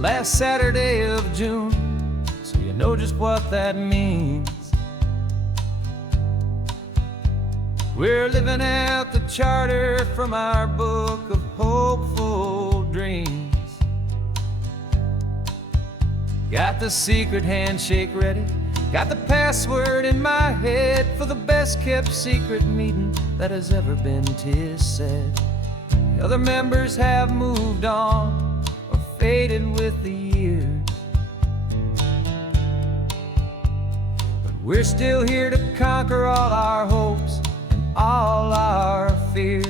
last Saturday of June, so you know just what that means. We're living out the charter from our book of hopeful dreams. Got the secret handshake ready, got the password in my head for the best kept secret meeting that has ever been, 'tis said. The other members have moved on or faded with the years, but we're still here to conquer all our hopes and all our fears.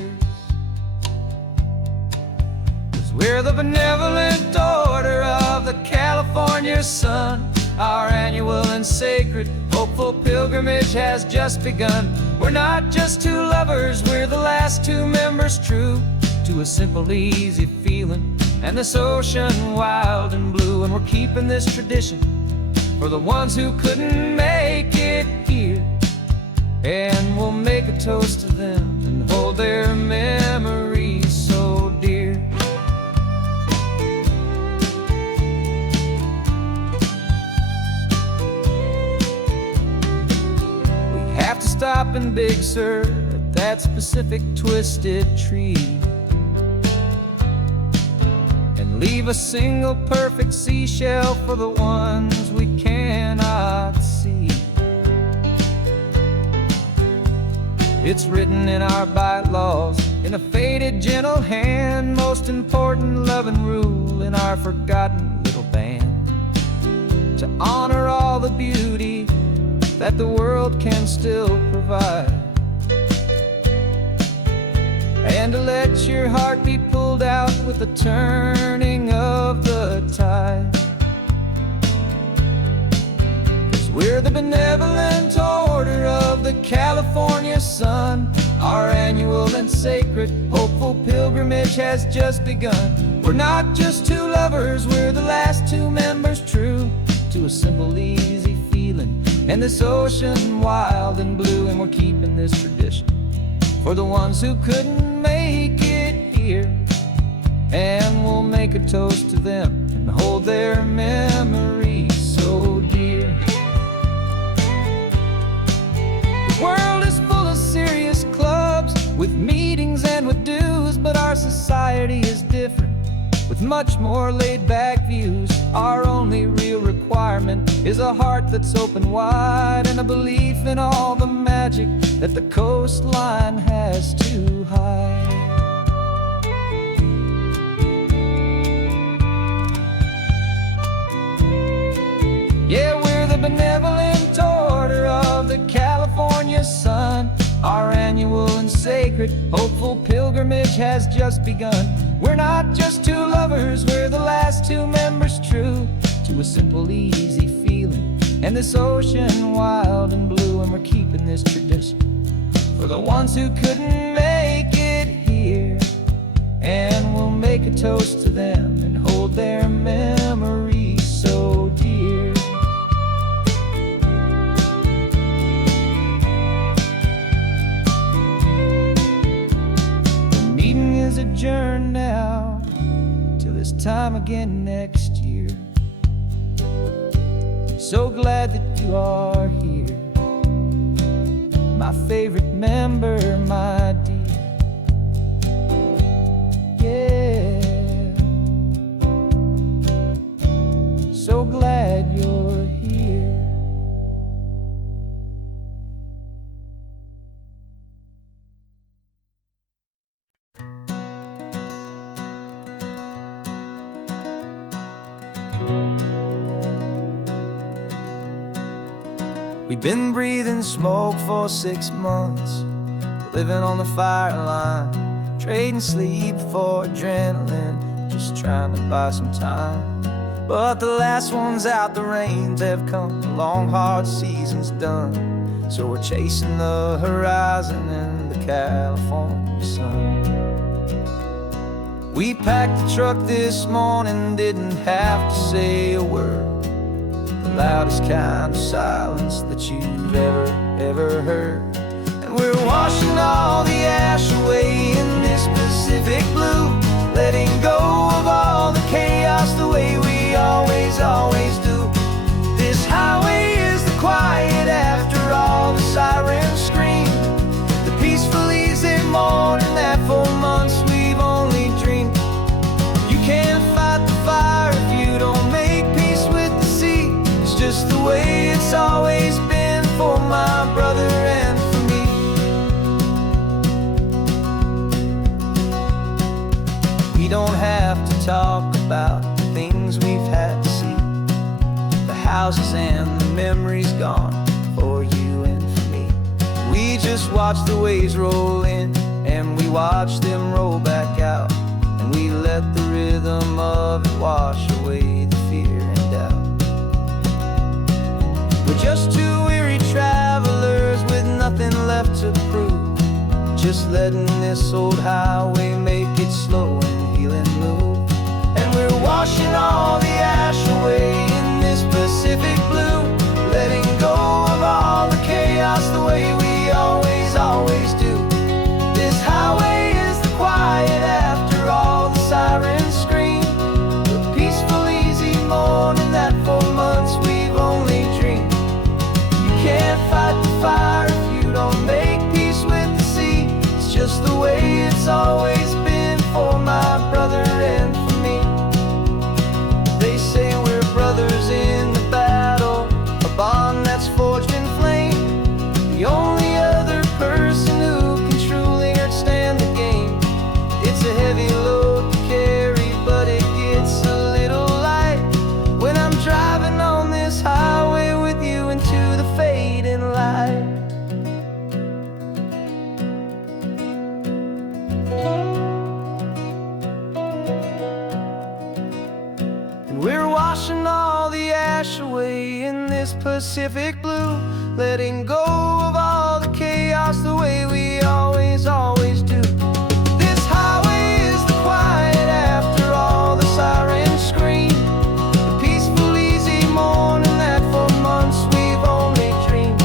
'Cause we're the benevolent order of the California sun. Our annual and sacred hopeful pilgrimage has just begun. We're not just two lovers, we're the last two members true to a simple, easy feeling and this ocean wild and blue. And we're keeping this tradition for the ones who couldn't make it here, and we'll make a toast to them and hold their memories so dear. We have to stop in Big Sur at that specific twisted tree and leave a single perfect seashell for the ones we cannot see. It's written in our bylaws in a faded gentle hand, most important loving rule in our forgotten little band, to honor all the beauty that the world can still provide, and to let your heart be pulled out with the turning of the tide. 'Cause we're the benevolent order of the California sun. Our annual and sacred hopeful pilgrimage has just begun. We're not just two lovers, we're the last two members true to a simple, easy feeling and this ocean wild and blue. And we're keeping this tradition for the ones who couldn't make it here, and we'll make a toast to them and hold their memories so dear. The world is full of serious clubs with meetings and with dues, but our society is different with much more laid-back views. Our only real requirement is a heart that's open wide and a belief in all the magic that the coastline has to hide. Yeah, we're the benevolent order of the California sun. Our annual and sacred hopeful pilgrimage has just begun. We're not just two lovers, we're the last two members true to a simple, easy feeling and this ocean wild and blue. And we're keeping this tradition for the ones who couldn't make it here, and we'll make a toast to them and hold their memories so dear. The meeting is adjourned now till this time again next year. So glad that you are here, my favorite member, my dear. Yeah, so glad you're here. We've been breathing smoke for 6 months, living on the fire line, trading sleep for adrenaline, just trying to buy some time. But the last one's out, the rains have come, the long hard season's done, so we're chasing the horizon in the California sun. We packed the truck this morning, didn't have to say a word, the loudest kind of silence that you've ever heard. And we're washing all the ash away in this Pacific blue, letting go of all the chaos the way we always do. This highway is the quiet after all the sirens scream, the peaceful easy morning that for months we've only dreamed. You can't fight the fire if you don't make peace with the sea. It's just the way it's always been for my brother and for me. We don't have to talk about the things we've had to see, the houses and the memories gone for you and for me. We just watch the waves roll in and we watch them roll back out, and we let the rhythm of it wash away the fear and doubt. We're just two weary travelers with nothing left to prove, just letting this old highway make it slow and healing move. And we're washing all the ash away in this Pacific blue, letting go of all the chaos the way we always do. This highway is the quiet after all the sirens scream, the peaceful easy morning that for months we've only dreamed. You can't fight the fire if you don't make peace with the sea. It's just the way it's always been for my brother and for me. They say we're brothers in the battle, a bond that's forged in flame. The only other person who can truly stand the game. It's a heavy load to carry, but it gets a little light when I'm driving on this highway with you into the fading light. And we're washing all the ash away in this Pacific blue, letting go of all the chaos the way we always do. This highway is the quiet after all the sirens scream, the peaceful easy morning that for months we've only dreamed.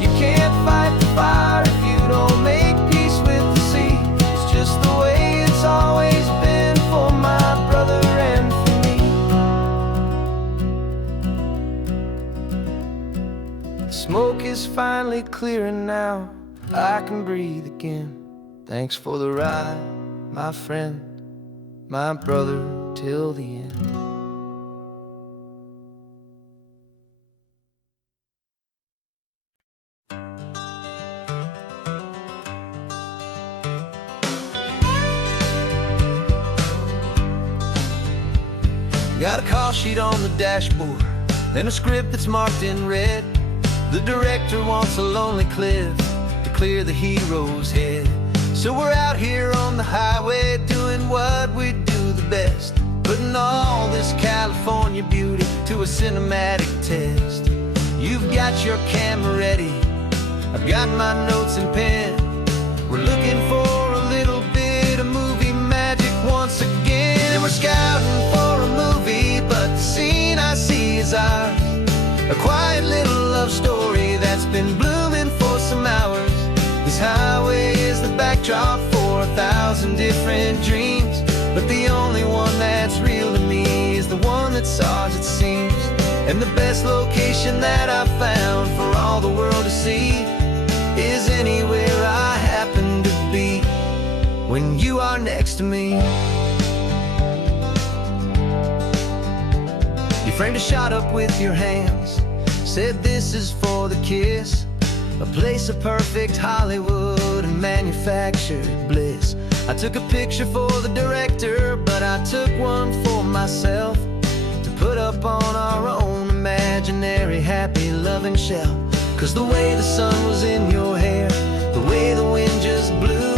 You can't fight the fire if you don't make peace with the sea. It's just the way it's always been for my brother and for me. The smoke is finally clearing now, I can breathe again. Thanks for the ride, my friend, my brother till the end. Got a call sheet on the dashboard and a script that's marked in red. The director wants a lonely cliff to clear the hero's head. So we're out here on the highway doing what we do the best, putting all this California beauty to a cinematic test. You've got your camera ready, I've got my notes and pen. We're looking for a little bit of movie magic once again. And we're scouting for a movie, but the scene I see is ours. A quiet little love story that's been blooming for some hours. This highway is the backdrop for 1,000 different dreams, but the only one that's real to me is the one that's ours, it seems. And the best location that I've found for all the world to see is anywhere I happen to be when you are next to me. You framed a shot up with your hands, said this is for the kiss, a place of perfect Hollywood and manufactured bliss. I took a picture for the director, but I took one for myself to put up on our own imaginary happy loving shelf. Cause the way the sun was in your hair, the way the wind just blew,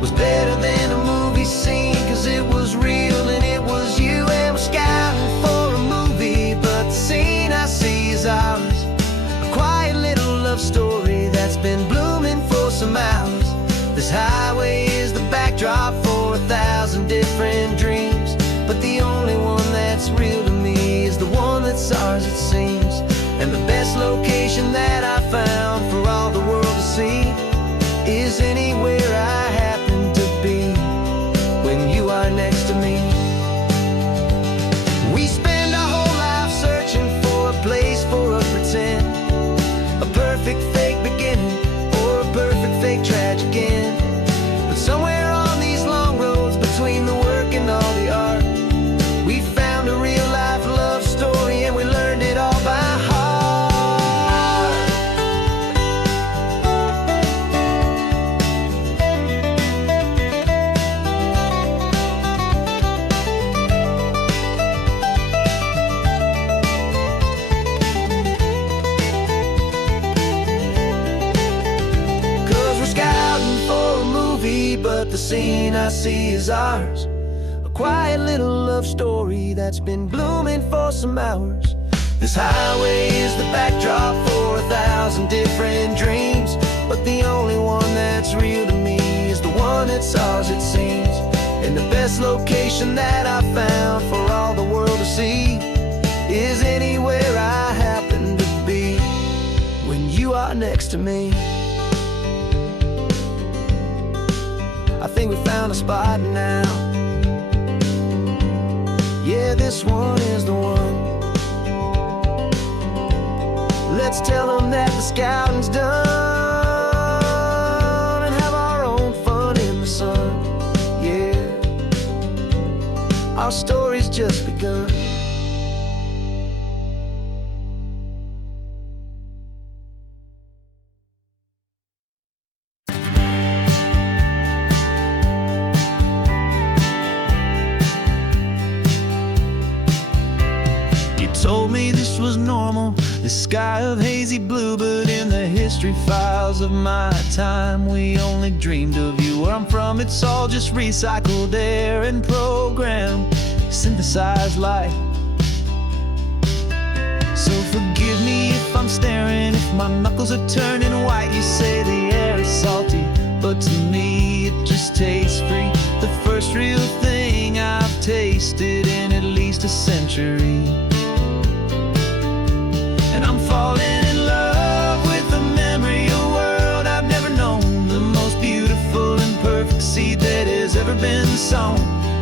was better than a movie scene. Cause it was real and it was you. And we're scouting for a movie, but the scene I see is ours. A quiet little love story that's been blooming for some hours. This highway is the backdrop for 1,000 different dreams, but the only one that's real to me is the one that's ours, it seems. And the best location that I found for all the world to see is anywhere I happen to be when you are next to me. We spend our whole movie, but the scene I see is ours. A quiet little love story that's been blooming for some hours. This highway is the backdrop for 1,000 different dreams, but the only one that's real to me is the one that's ours, it seems. And the best location that I found for all the world to see is anywhere I happen to be when you are next to me. I think we found a spot now. Yeah, this one is the one. Let's tell them that the scouting's done and have our own fun in the sun. Yeah, our story's just begun. Told me this was normal, this sky of hazy blue, but in the history files of my time, we only dreamed of you. Where I'm from, it's all just recycled air and programmed, synthesized light. So forgive me if I'm staring, if my knuckles are turning white. You say the air is salty, but to me it just tastes free. The first real thing I've tasted in at least a century. Falling in love with the memory of a world I've never known, the most beautiful and perfect seed that has ever been sown.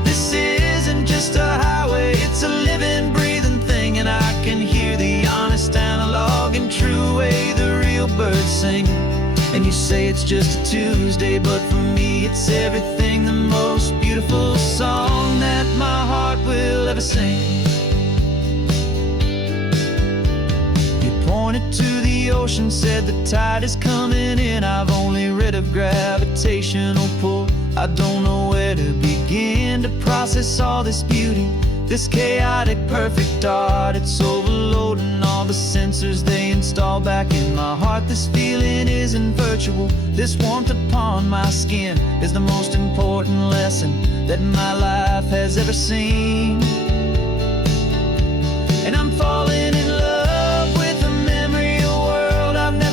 This isn't just a highway, it's a living, breathing thing, and I can hear the honest analog and true way the real birds sing. And you say it's just a Tuesday, but for me it's everything, the most beautiful song that my heart will ever sing. Pointed to the ocean, said the tide is coming in. I've only read of gravitational pull. I don't know where to begin to process all this beauty, this chaotic perfect art. It's overloading all the sensors they install back in my heart. This feeling isn't virtual, this warmth upon my skin is the most important lesson that my life has ever seen. And I'm falling in love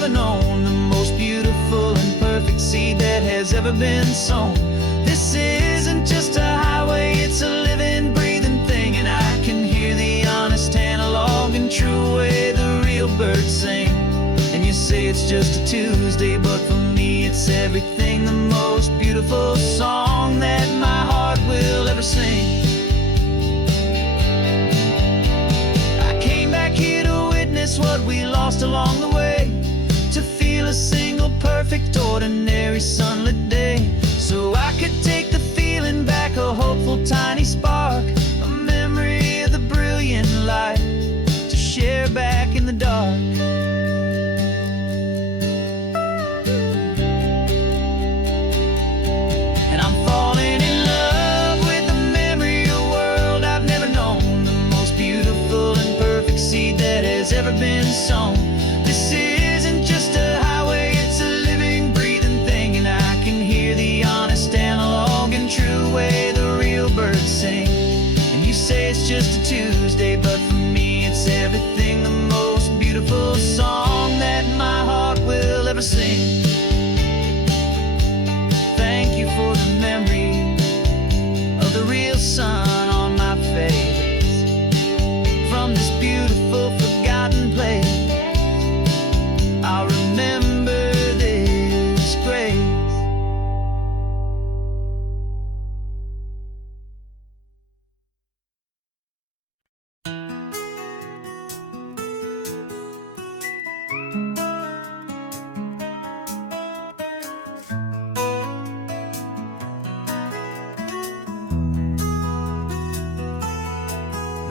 known, the most beautiful and perfect seed that has ever been sown. This isn't just a highway, it's a living, breathing thing, and I can hear the honest analog and true way the real birds sing. And you say it's just a Tuesday, but for me it's everything, the most beautiful song that my heart will ever sing. I came back here to witness what we lost along the way, to feel a single perfect ordinary sunlit day, so I could take the feeling back, a hopeful tiny spark, a memory of the brilliant light to share back in the dark. And I'm falling in love with the memory of a world I've never known, the most beautiful and perfect seed that has ever been sown. This isn't just a highway, it's a living, breathing thing, and I can hear the honest analog and true way the real birds sing. And you say it's just a Tuesday, but for me it's everything, the most beautiful song that my heart will ever sing. Thank you for the memory of the real sun on my face, from this beautiful forgotten place. I'll remember this grace.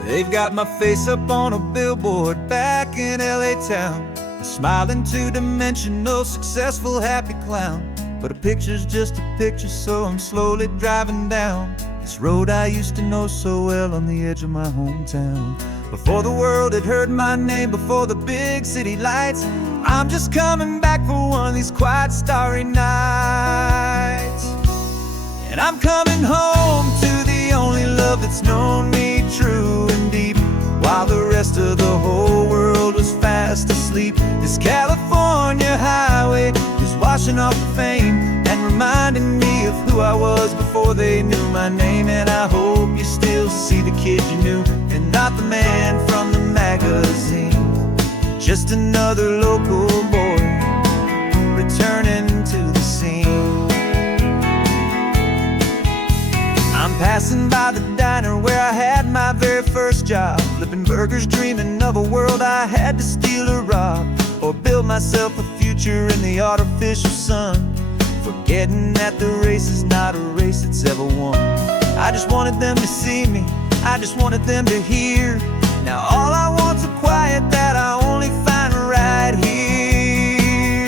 They've got my face up on a billboard back in LA town, a smiling two-dimensional, successful, happy clown. But a picture's just a picture, so I'm slowly driving down this road I used to know so well on the edge of my hometown. Before the world had heard my name, before the big city lights, I'm just coming back for one of these quiet, starry nights. And I'm coming home to the only love that's known me true and deep, while the rest of the whole world was fast asleep. This California highway is washing off the fame and reminding me of who I was before they knew my name. And I hope you still see the kid you knew, and not the man from the magazine. Just another local boy returning to the scene. I'm passing by the diner where I had my very first job, flipping burgers, dreaming of a world I had to steal or rob, or build myself a future in the artificial sun, forgetting that the race is not a race that's ever won. I just wanted them to see me, I just wanted them to hear. Now all I want's a quiet that I only find right here.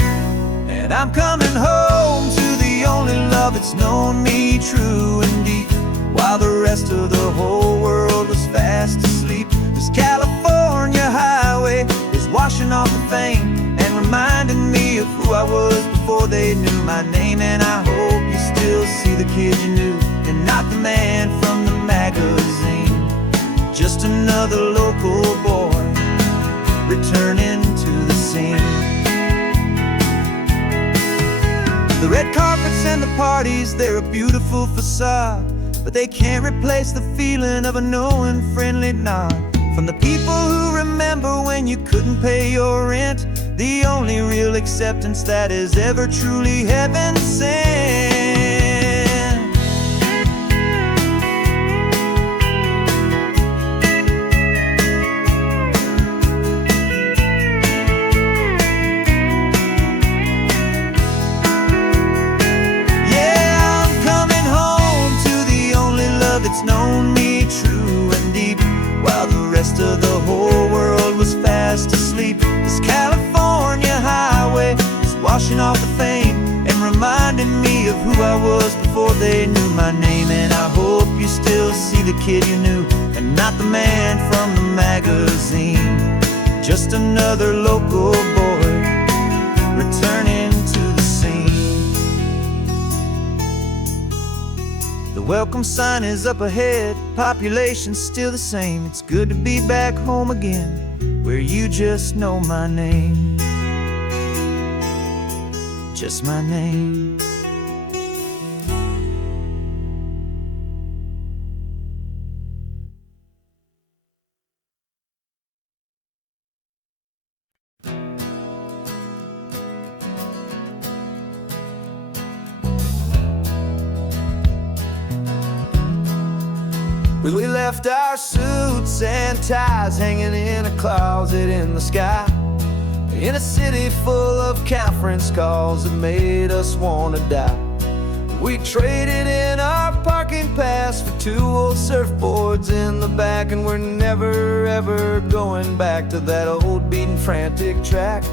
And I'm coming home to the only love that's known me true and deep, while the rest of the whole world was fast asleep. This California highway is washing off the fame and reminding me of who I was before they knew my name. And I hope you still see the kid you knew, and not the man from the magazine. Just another local boy returning to the scene. The red carpets and the parties, they're a beautiful facade, but they can't replace the feeling of a knowing, friendly nod from the people who remember when you couldn't pay your rent. The only real acceptance that is ever truly heaven sent. Yeah, I'm coming home to the only love that's known me true and deep, while the rest of the whole world was fast asleep. This California highway is washing off the fame and reminding me of who I was before they knew my name. And I hope you still see the kid you knew, and not the man from the magazine. Just another local boy returning to the scene. The welcome sign is up ahead, population's still the same. It's good to be back home again, where you just know my name. Just my name. We left our suits and ties hanging in a closet in the sky, in a city full of conference calls that made us wanna die. We traded in our parking pass for 2 old surfboards in the back, and we're never ever going back to that old beaten frantic track.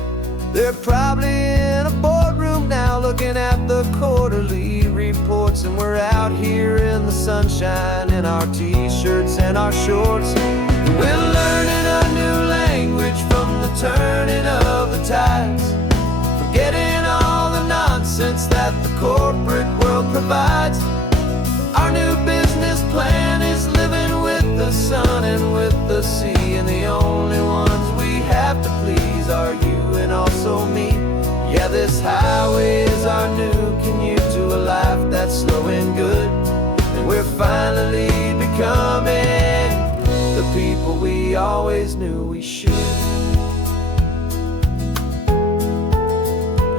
They're probably in a boardroom now looking at the quarterly reports, and we're out here in the sunshine in our t-shirts and our shorts. We're learning a new language from the turning of the tides, forgetting all the nonsense that the corporate world provides. Our new business plan is living with the sun and with the sea, and the only ones we have to please are you and also me. Yeah, this highway is our new commute to a life that's slow and good, and we're finally becoming the people we always knew we should.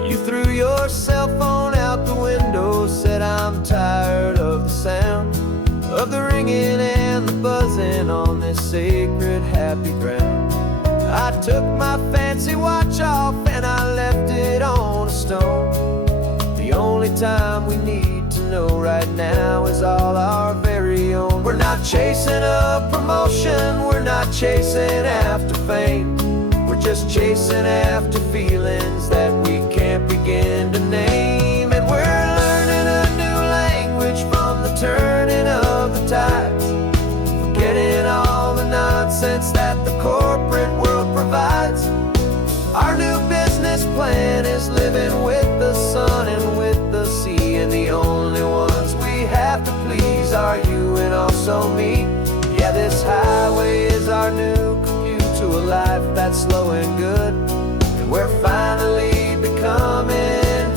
You threw your cell phone out the window, said I'm tired of the sound of the ringing and the buzzing on this sacred happy ground. I took my fancy watch off and I left it on a stone. The only time we need to know right now is all our very own. We're not chasing a promotion, we're not chasing after fame. We're just chasing after feelings that we can't begin to name. And we're learning a new language from the turning of the tides, forgetting all the nonsense that the corporate world provides. Our new business plan is living with the sun and with the sea, and the only ones we have also me. Yeah, this highway is our new commute to a life that's slow and good. And we're finally becoming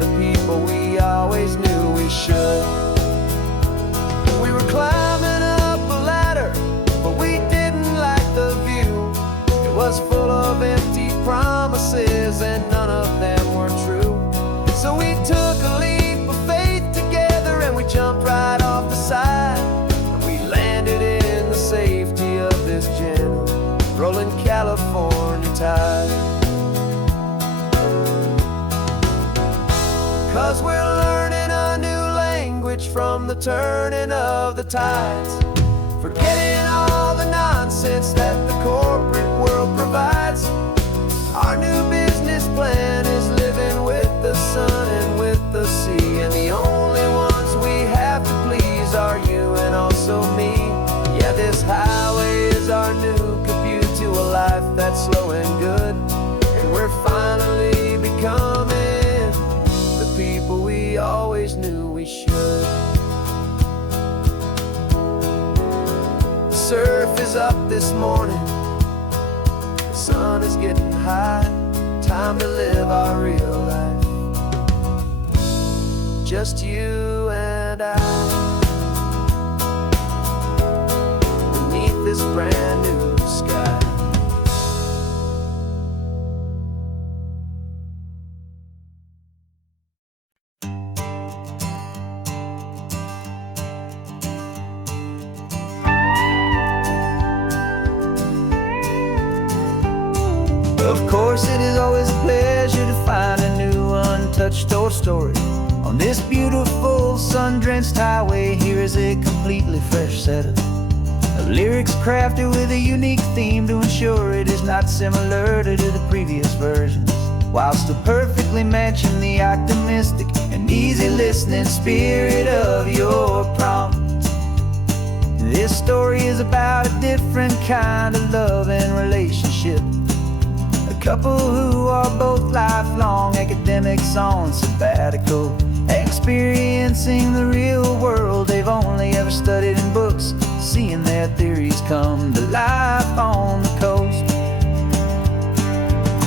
the people we always knew we should. We were climbing up a ladder, but we didn't like the view. It was full of empty promises and none of them were true. So we took a leap of faith together and we jumped right off the side. And we landed in the safety of this gentle rolling California tide. 'Cause we're learning a new language from the turning of the tides, forgetting all the nonsense that the corporate world provides. Our new business plan is living with the sun and with the sea, and the only ones we have to please are you and also me. Yeah, this highway is our new commute to a life that's slow and good. And we're finally becoming the people we always knew we should. The surf is up this morning, the sun is getting high. Time to live our real life, just you and I, beneath this brand new sky. Of course, it is always a pleasure to find a new untouched old story. On this beautiful sun-drenched highway, here is a completely fresh set of lyrics crafted with a unique theme to ensure it is not similar to the previous versions, while still perfectly matching the optimistic and easy listening spirit of your prompt. This story is about a different kind of love and relationship. A couple who are both lifelong academics on sabbatical, experiencing the real world they've only ever studied in books, seeing their theories come to life on the coast.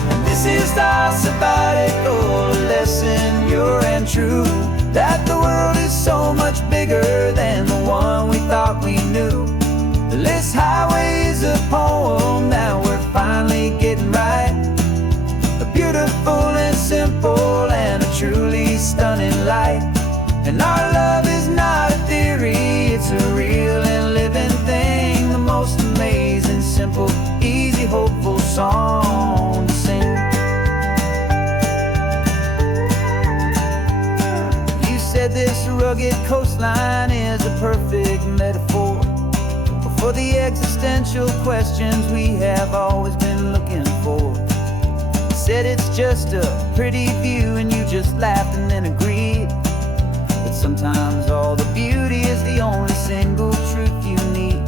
And this is our sabbatical lesson, pure and true, that the world is so much bigger than the one we thought we knew. This highway is a poem that we're finally getting right, a beautiful and simple and a truly stunning light. And our love is not a theory, it's a real and living thing, the most amazing, simple, easy, hopeful song to sing. You said this rugged coastline is a perfect metaphor for the existential questions we have always been looking for. You said it's just a pretty view and you just laughed and then agreed. But sometimes all the beauty is the only single truth you need.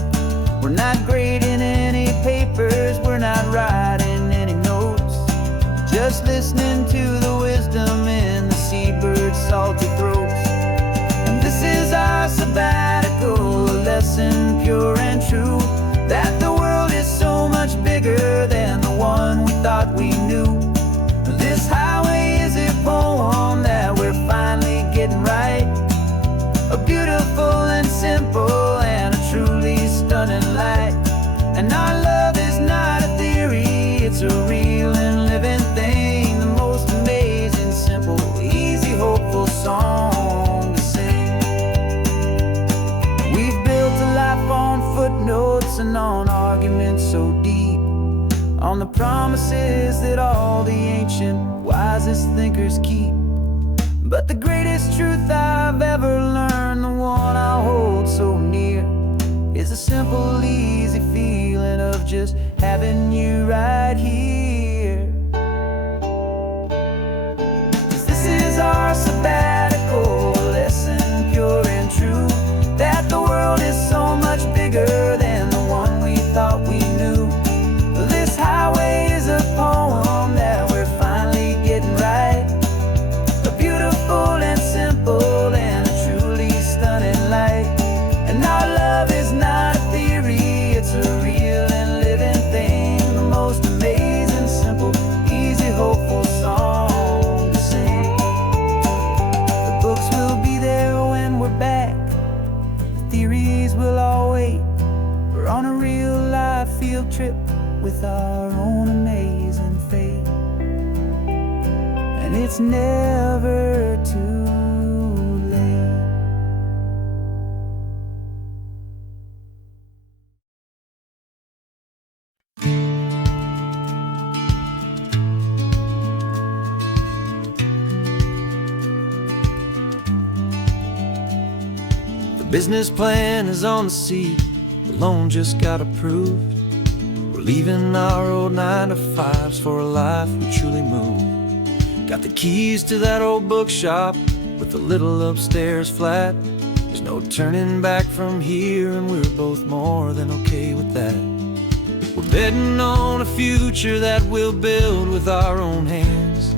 We're not grading any papers, we're not writing any notes, just listening to the wisdom in the seabird's salty throats. And this is our sabbatical lesson, pure and true, that the world is so much bigger than the one we thought we knew. This highway is a poem that we're finally getting right, a beautiful and simple and a truly stunning light. And our love is not a theory, it's a real and living thing, the most amazing, simple, easy, hopeful song to sing. We've built a life on footnotes and on arguments so deep, on the promises that all the ancient, wisest thinkers keep. But the greatest truth I've ever learned, the one I hold so near, is a simple, easy feeling of just having you right here. 'Cause this is our sabbatical lesson, pure and true, that the world is so much bigger than the one we thought we knew. This highway is a poem that we're finally getting right, a beautiful and simple and a truly stunning light. And our love and it's never too late. The business plan is on the seat, the loan just got approved. We're leaving our old 9-to-5s for a life we truly move. Got the keys to that old bookshop with the little upstairs flat. There's no turning back from here, and we're both more than okay with that. We're betting on a future that we'll build with our own hands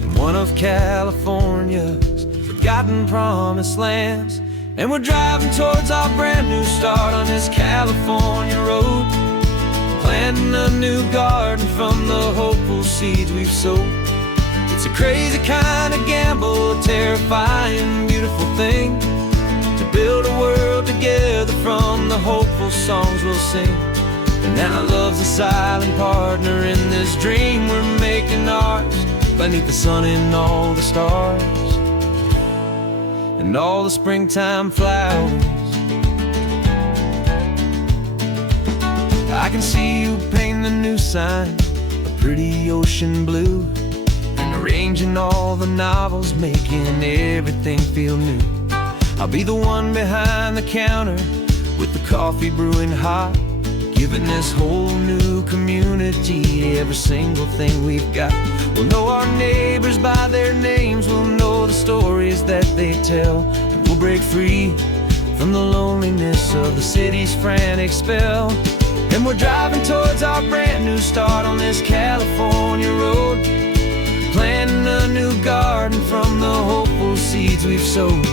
in one of California's forgotten promised lands. And we're driving towards our brand new start on this California road, planting a new garden from the hopeful seeds we've sowed. It's a crazy kind of gamble, a terrifying, beautiful thing, to build a world together from the hopeful songs we'll sing. And now love's a silent partner in this dream we're making ours, beneath the sun and all the stars and all the springtime flowers. I can see you painting a new sign, a pretty ocean blue, and arranging all the novels, making everything feel new. I'll be the one behind the counter with the coffee brewing hot, giving this whole new community every single thing we've got. We'll know our neighbors by their names, we'll know the stories that they tell, and we'll break free from the loneliness of the city's frantic spell. And we're driving towards our brand new start on this California road, planting a new garden from the hopeful seeds we've sowed.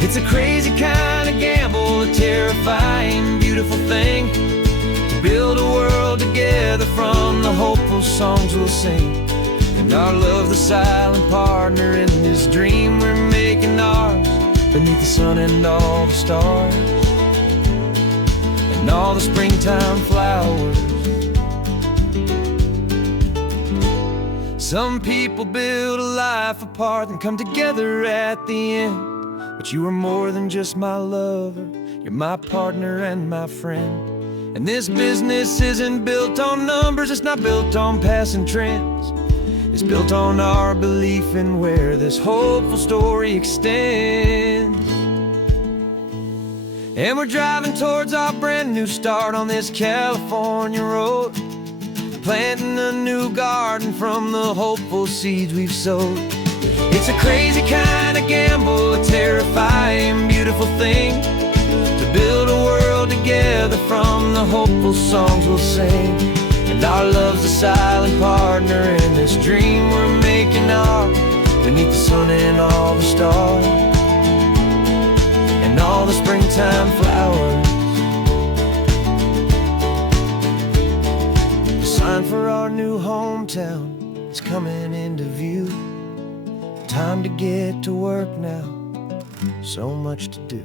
It's a crazy kind of gamble, a terrifying, beautiful thing, to build a world together from the hopeful songs we'll sing. And our love, the silent partner in this dream we're making ours, beneath the sun and all the stars and all the springtime flowers. Some people build a life apart and come together at the end, but you are more than just my lover, you're my partner and my friend. And this business isn't built on numbers, it's not built on passing trends, it's built on our belief in where this hopeful story extends. And we're driving towards our brand new start on this California road, planting a new garden from the hopeful seeds we've sowed. It's a crazy kind of gamble, a terrifying, beautiful thing, to build a world together from the hopeful songs we'll sing. And our love's a silent partner in this dream we're making ours, beneath the sun and all the stars and all the springtime flowers. The sign for our new hometown is coming into view. Time to get to work now, so much to do.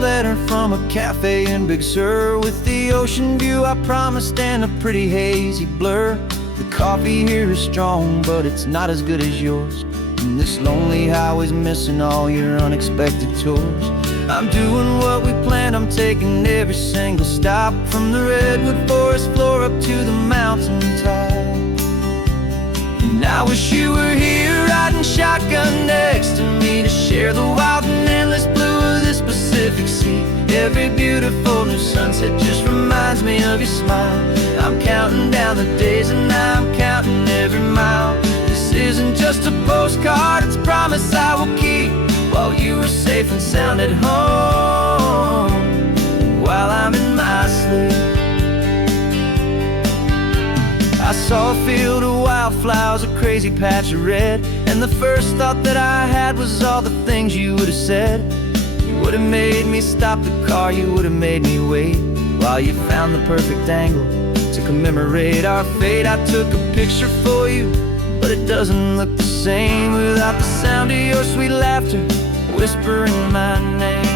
Letter from a cafe in Big Sur, with the ocean view I promised and a pretty hazy blur. The coffee here is strong, but it's not as good as yours, and this lonely highway's missing all your unexpected tours. I'm doing what we planned, I'm taking every single stop, from the redwood forest floor up to the mountain top. And I wish you were here riding shotgun next to me, to share the wild and endless blue of this Pacific Sea. Every beautiful new sunset just reminds me of your smile. I'm counting down the days and I'm counting every mile. This isn't just a postcard, it's a promise I will keep, while you are safe and sound at home, and while I'm in my sleep. I saw a field of wildflowers, a crazy patch of red, and the first thought that I had was all the things you would have said. You would have made me stop the car, you would have made me wait while you found the perfect angle to commemorate our fate. I took a picture for you, but it doesn't look the same without the sound of your sweet laughter whispering my name.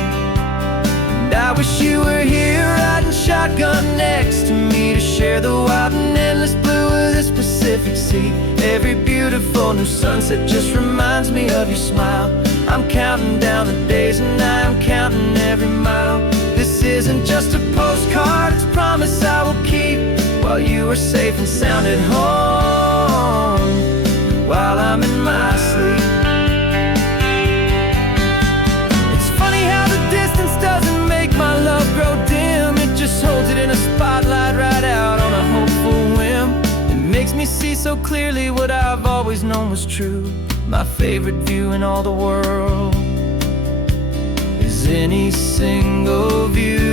And I wish you were here riding shotgun next to me to share the wild and endless blue of this Pacific Sea. Every beautiful new sunset just reminds me of your smile. I'm counting down the days and I am counting every mile. This isn't just a postcard, it's a promise I will keep while you are safe and sound at home, while I'm in my sleep. It's funny how the distance doesn't make my love grow dim. It just holds it in a spotlight right out on a hopeful whim. It makes me see so clearly what I've always known was true. My favorite view in all the world is any single view.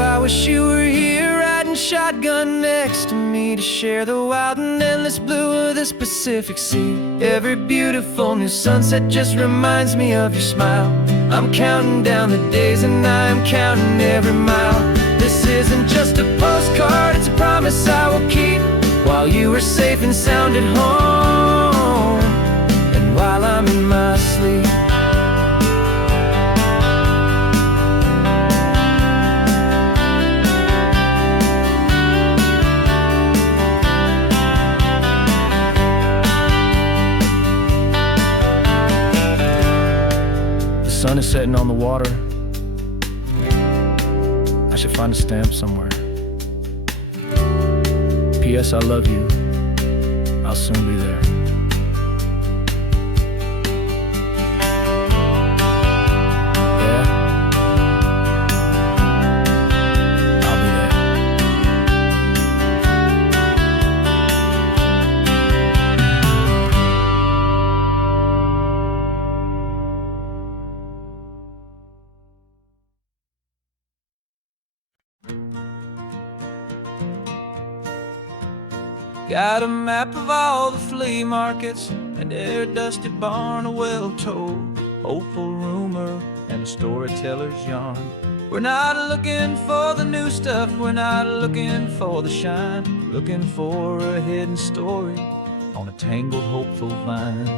I wish you were here riding shotgun next to me to share the wild and endless blue of this Pacific Sea. Every beautiful new sunset just reminds me of your smile. I'm counting down the days and I am counting every mile. This isn't just a postcard, it's a promise I will keep while you are safe and sound at home, and while I'm in my sleep. The sun is setting on the water. I should find a stamp somewhere. P.S. I love you. I'll soon be there. Yeah? I'll be there. Got a map of all the flea markets and their dusty barn, a well-told, hopeful rumor, and a storyteller's yarn. We're not looking for the new stuff, we're not looking for the shine, looking for a hidden story on a tangled, hopeful vine.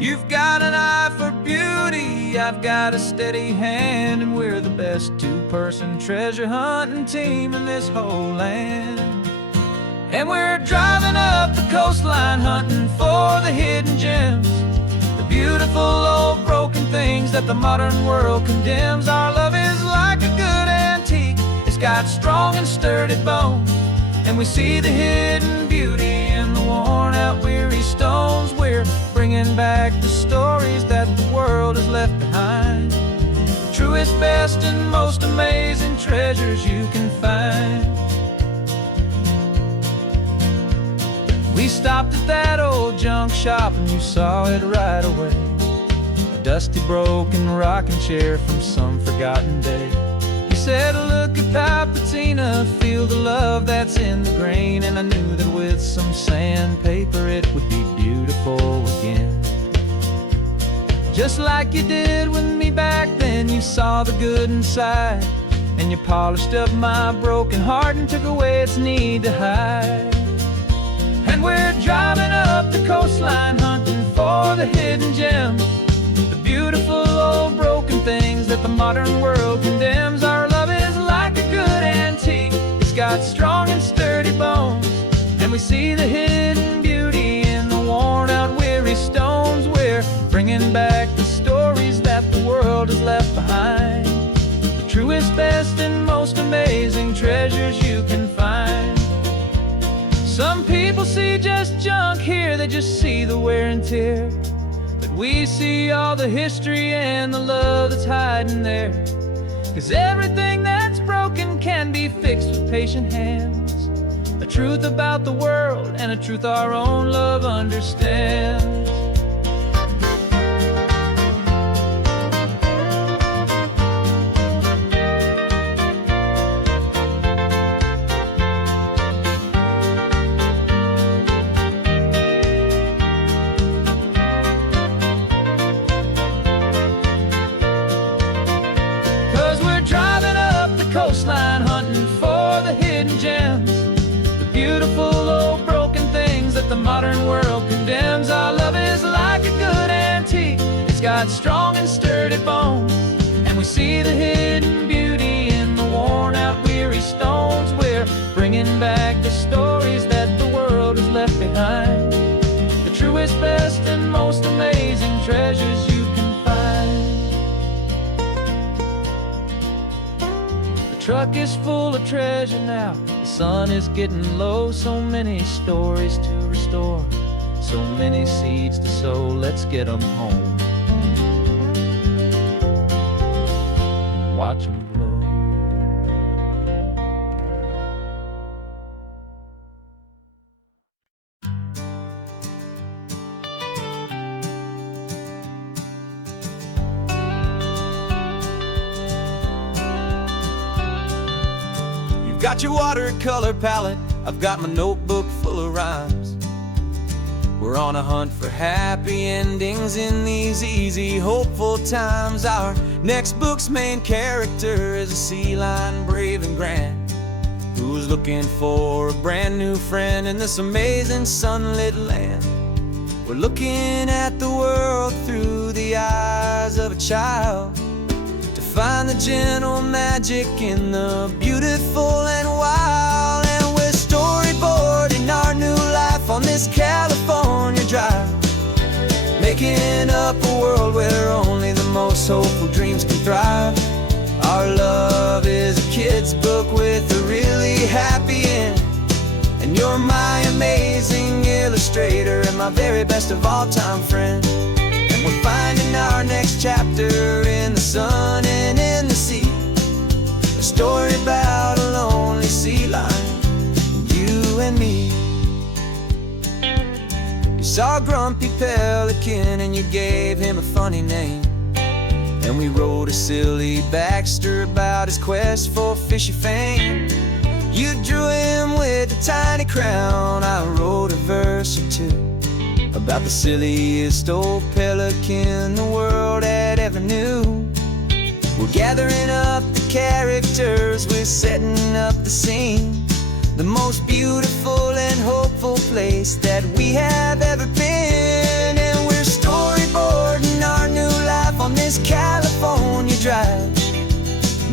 You've got an eye for beauty, I've got a steady hand, and we're the best two-person treasure hunting team in this whole land. And we're driving up the coastline hunting for the hidden gems, the beautiful old broken things that the modern world condemns. Our love is like a good antique, it's got strong and sturdy bones, and we see the hidden beauty in the worn out weary stones. We're bringing back the stories that the world has left behind, the truest, best, and most amazing treasures you can find. We stopped at that old junk shop and you saw it right away, a dusty, broken rocking chair from some forgotten day. You said, look at Papatina, feel the love that's in the grain, and I knew that with some sandpaper it would be beautiful again. Just like you did with me back then, you saw the good inside, and you polished up my broken heart and took away its need to hide. And we're driving up the coastline hunting for the hidden gems, the beautiful old broken things that the modern world condemns. Our love is like a good antique, it's got strong and sturdy bones, and we see the hidden beauty in the worn out weary stones. We're bringing back the stories that the world has left behind, the truest, best, and most amazing treasures you can find. Some people see just junk here, they just see the wear and tear, but we see all the history and the love that's hiding there. 'Cause everything that's broken can be fixed with patient hands, a truth about the world and a truth our own love understands. 'Cause we're driving up the coastline, hunting for the hidden gems, the beautiful old broken things that the modern world condemns. Our love is like a good antique, it's got strong and sturdy bones, and we see the hidden beauty in the worn out weary stones. We're bringing back the stories that the world has left behind, the truest, best, and most amazing treasures you can find. The truck is full of treasure now, the sun is getting low. So many stories to restore, so many seeds to sow. Let's get them home, watch them blow. You've got your watercolor palette, I've got my notebook full of rhymes. We're on a hunt for happy endings in these easy, hopeful times. Our next book's main character is a sea lion, brave and grand, who's looking for a brand new friend in this amazing sunlit land. We're looking at the world through the eyes of a child, to find the gentle magic in the beautiful and wild. And we're storyboarding our new life on this California drive, making up a world where only the most hopeful dreams can thrive. Our love is a kid's book with a really happy end, and you're my amazing illustrator and my very best of all time friend. And we're finding our next chapter in the sun and in the sea, a story about a lonely sea lion, you and me. You saw a grumpy pelican and you gave him a funny name, and we wrote a silly Baxter about his quest for fishy fame. You drew him with a tiny crown, I wrote a verse or two about the silliest old pelican the world had ever knew. We're gathering up the characters, we're setting up the scene, the most beautiful and hopeful place that we have ever been. And we're storyboarding our new life on this California drive,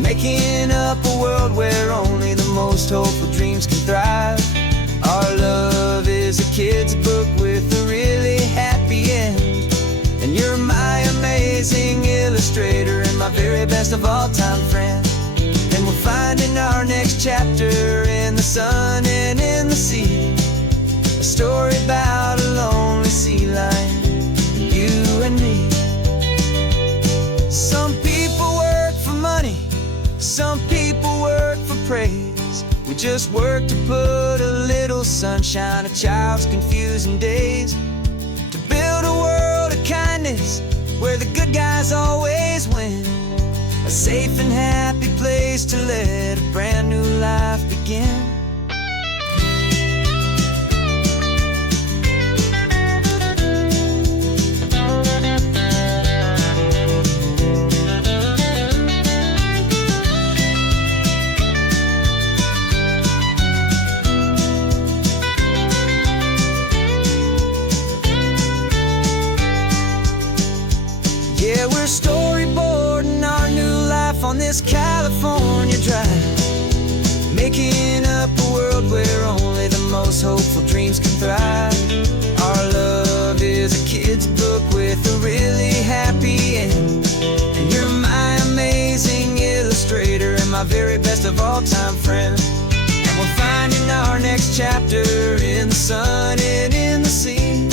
making up a world where only the most hopeful dreams can thrive. Our love is a kid's book with a really happy end, and you're my amazing illustrator and my very best of all time friend. And we're finding our next chapter in the sun and in the sea, a story about a lonely sea lion, you and me. Some people work for money, some people work for praise. We just work to put a little sunshine in a child's confusing days, to build a world of kindness where the good guys always win, a safe and happy place to let a brand new life begin. Yeah, we're storyboarding our new life on this California drive, making up a world where only the most hopeful dreams can thrive. Our love is a kid's book with a really happy end, and you're my amazing illustrator and my very best of all time friend. And we're finding our next chapter in the sun and in the sea,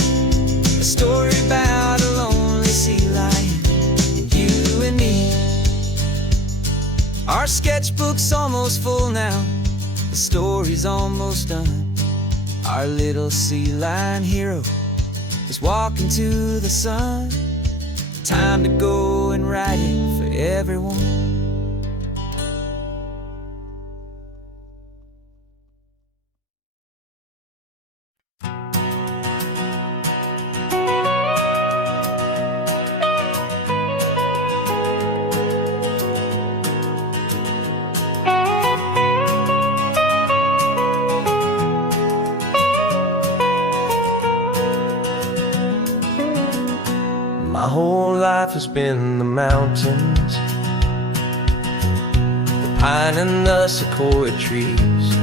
a story about a lonely sea lion, you and me. Our sketchbook's almost full now, the story's almost done. Our little sea lion hero is walking to the sun. Time to go and ride it for everyone. My whole life has been the mountains, the pine and the sequoia trees,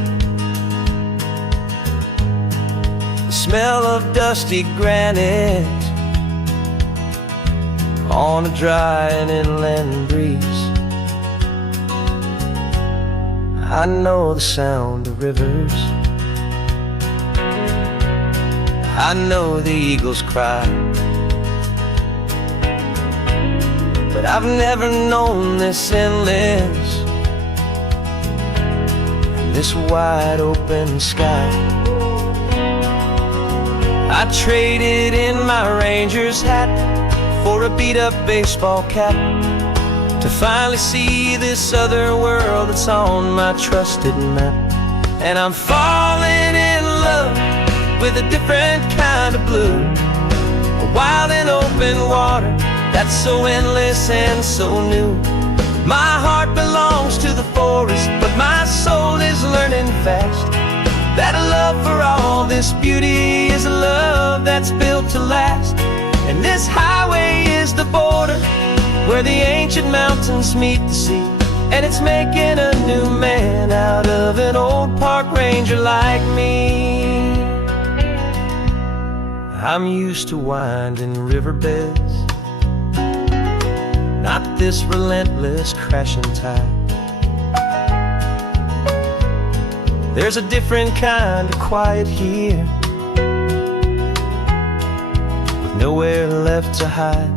the smell of dusty granite on a dry and inland breeze. I know the sound of rivers, I know the eagles cry, but I've never known this endless, this wide open sky. I traded in my ranger's hat for a beat-up baseball cap to finally see this other world that's on my trusted map. And I'm falling in love with a different kind of blue, a wild and open water that's so endless and so new. My heart belongs to the forest, but my soul is learning fast that a love for all this beauty is a love that's built to last. And this highway is the border where the ancient mountains meet the sea, and it's making a new man out of an old park ranger like me. I'm used to winding riverbeds, not this relentless crashing tide. There's a different kind of quiet here, with nowhere left to hide.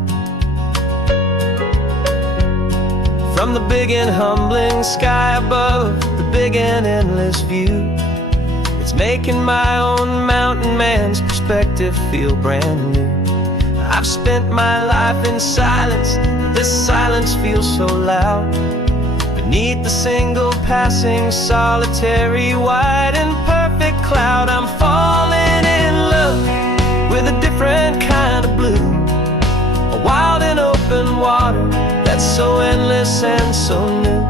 From the big and humbling sky above, the big and endless view, it's making my own mountain man's perspective feel brand new. I've spent my life in silence, this silence feels so loud. Beneath the single passing solitary white and perfect cloud, I'm falling in love with a different kind of blue, a wild and open water that's so endless and so new.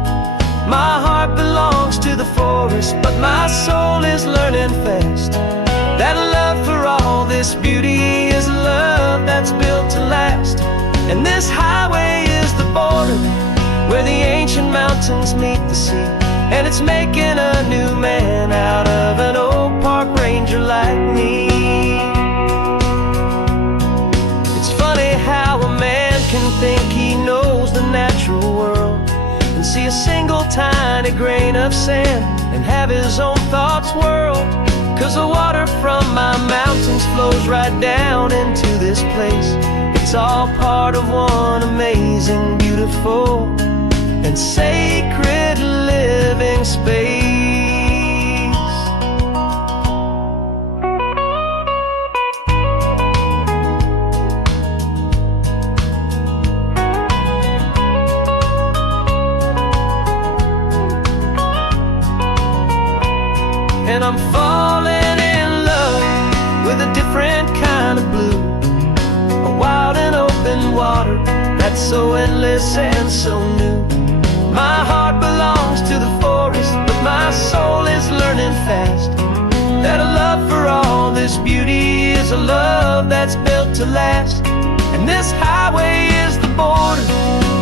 My heart belongs to the forest, but my soul is learning fast that a love for all this beauty is a love that's built to last. And this highway is the border where the ancient mountains meet the sea, and it's making a new man out of an old park ranger like me. It's funny how a man can think he knows the natural world and see a single tiny grain of sand and have his own thoughts whirl. 'Cause the water from my mountains flows right down into this place. It's all part of one amazing, beautiful, and sacred living space. And I'm falling in love with a different kind of blue, a wild and open water that's so endless and so new. My heart belongs to the forest, but my soul is learning fast that a love for all this beauty is a love that's built to last. And this highway is the border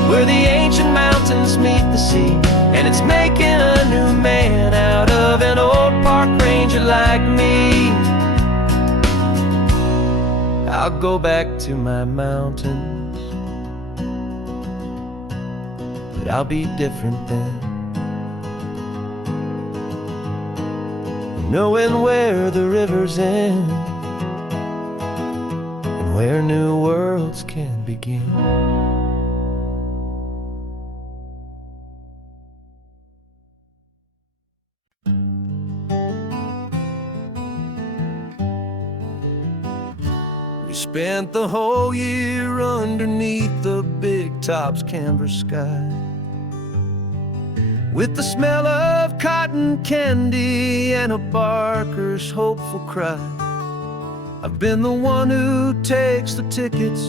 where the ancient mountains meet the sea, and it's making a new man out of an old park ranger like me. I'll go back to my mountains, but I'll be different then, knowing where the rivers end and where new worlds can begin. We spent the whole year underneath the big top's canvas sky, with the smell of cotton candy and a barker's hopeful cry. I've been the one who takes the tickets,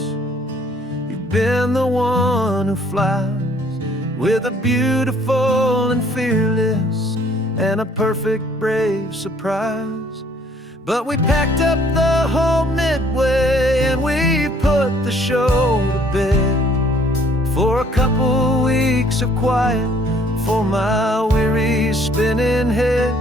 you've been the one who flies, with a beautiful and fearless and a perfect brave surprise. But we packed up the whole Midway and we put the show to bed, for a couple weeks of quiet for my weary spinning head.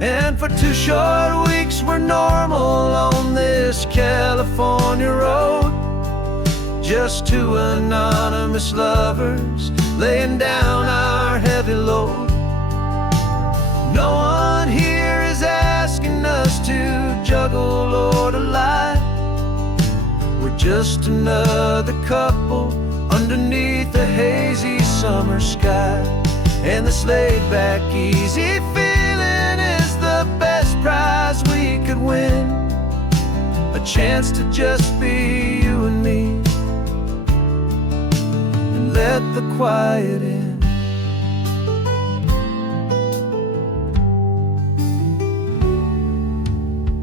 And for 2 short weeks we're normal on this California road, just 2 anonymous lovers laying down our heavy load. No one here is asking us to juggle or to lie. We're just another couple underneath a hazy summer sky. And this laid-back, easy feeling is the best prize we could win, a chance to just be you and me, and let the quiet in.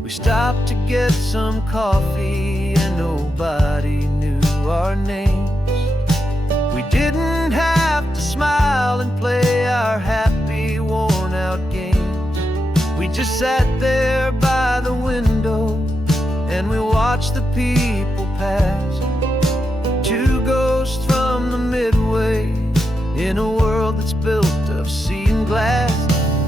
We stopped to get some coffee and nobody knew our names. We didn't have to smile and play our happy, worn-out games. We just sat there by the window and we watched the people pass, 2 ghosts from the Midway in a world that's built of sea and glass.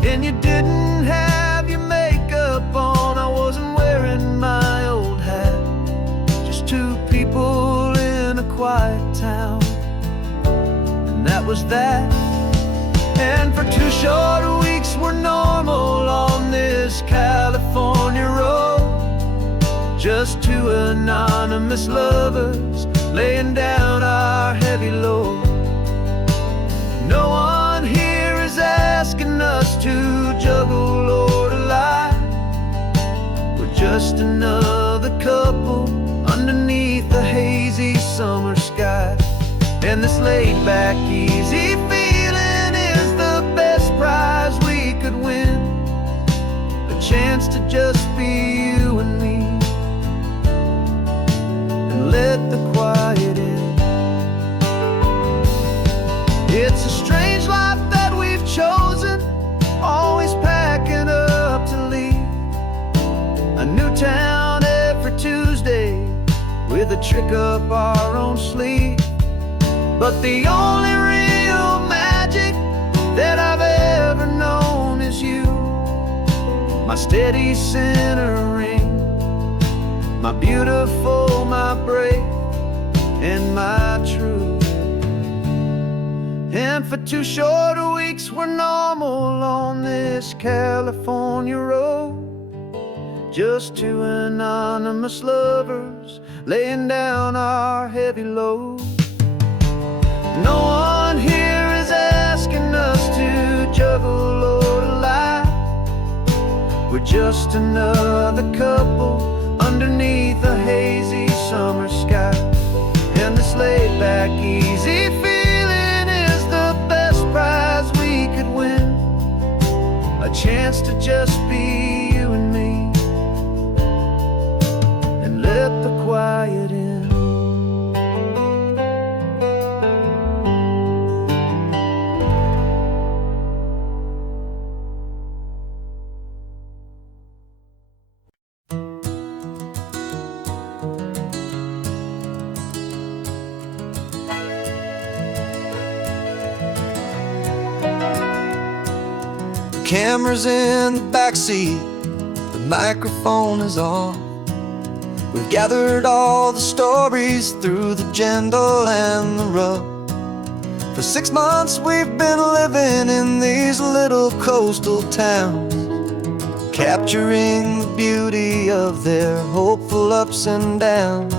And you didn't have your makeup on, I wasn't wearing my old hat, just 2 people in a quiet town, and that was that. And for 2 short weeks we're normal on this California road, just 2 anonymous lovers laying down our heavy load. No one here is asking us to juggle or to lie. We're just another couple underneath the hazy summer sky. And this laid-back, easy feeling is the best prize we could win, a chance to just be you and me, and let the quiet in. It's a strange life that we've chosen, always packing up to leave a new town every Tuesday with a trick up our own sleeve. But the only real magic that I've ever known is you, my steady centering, my beautiful, my brave, and my true. And for 2 short weeks we're normal on this California road, just 2 anonymous lovers laying down our heavy load. No one here is asking us to juggle or to lie. We're just another couple underneath a hazy summer sky. And this laid-back, easy feeling is the best prize we could win, a chance to just be you and me, and let the quiet in. Camera's in the backseat, the microphone is on. We've gathered all the stories through the gentle and the rough. For 6 months we've been living in these little coastal towns, capturing the beauty of their hopeful ups and downs.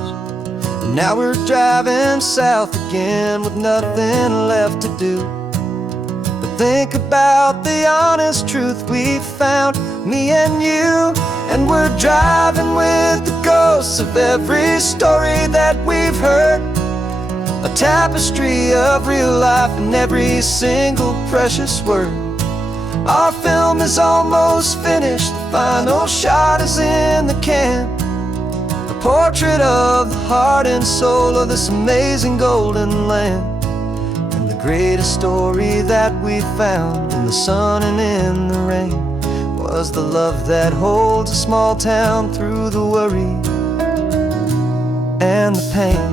And now we're driving south again with nothing left to do. Think about the honest truth we found, me and you. And we're driving with the ghosts of every story that we've heard, a tapestry of real life in every single precious word. Our film is almost finished, the final shot is in the can, a portrait of the heart and soul of this amazing golden land. And the greatest story that we found in the sun and in the rain was the love that holds a small town through the worry and the pain.